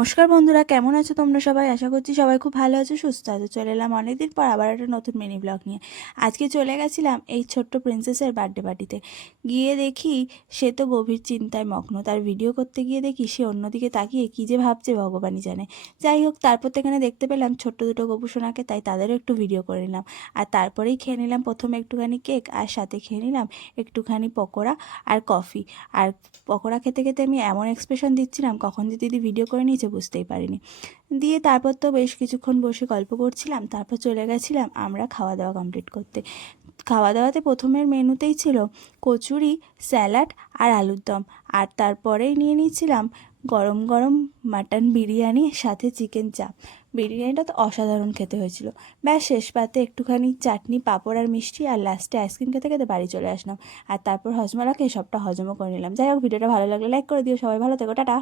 নমস্কার বন্ধুরা, কেমন আছো তোমরা সবাই? আশা করছি সবাই খুব ভালো আছো, সুস্থ আছো। চলে এলাম অনেকদিন পর আবার একটা নতুন মিনি ব্লগ নিয়ে। আজকে চলে গেছিলাম এই ছোট্ট প্রিন্সেসের বার্থডে পার্টিতে। গিয়ে দেখি সে তো গভীর চিন্তায় মগ্ন। তার ভিডিও করতে গিয়ে দেখি সে অন্যদিকে তাকিয়ে কী যে ভাবছে ভগবানই জানে। যাই হোক, তারপর তো এখানে দেখতে পেলাম ছোট্ট দুটো গোপুসোনাকে, তাই তাদেরও একটু ভিডিও করে নিলাম। আর তারপরেই খেয়ে নিলাম প্রথমে একটুখানি কেক, আর সাথে খেয়ে নিলাম একটুখানি পকোড়া আর কফি। আর পকোড়া খেতে খেতে আমি এমন এক্সপ্রেশন দিচ্ছিলাম, কখন যে দিদি ভিডিও করে নিয়েছে বুঝতেই পারিনি। দিয়ে তারপর তো বেশ কিছুক্ষণ বসে গল্প করছিলাম, তারপর চলে গেছিলাম আমরা খাওয়া দাওয়া কমপ্লিট করতে। খাওয়া দাওয়াতে প্রথমের মেনুতেই ছিল কচুরি, স্যালাড আর আলুর দম। আর তারপরেই নিয়ে নিয়েছিলাম গরম গরম মাটন বিরিয়ানি, সাথে চিকেন চাপ। বিরিয়ানিটা তো অসাধারণ খেতে হয়েছিল। ব্যাস শেষ পাতে একটুখানি চাটনি, পাঁপড় আর মিষ্টি, আর লাস্টে আইসক্রিম খেতে খেতে বাড়ি চলে আসলাম। আর তারপর হজমলাকে সবটা হজমও করে নিলাম। যাই হোক, ভিডিওটা ভালো লাগলে লাইক করে দিও। সবাই ভালো থেকো, টাটা।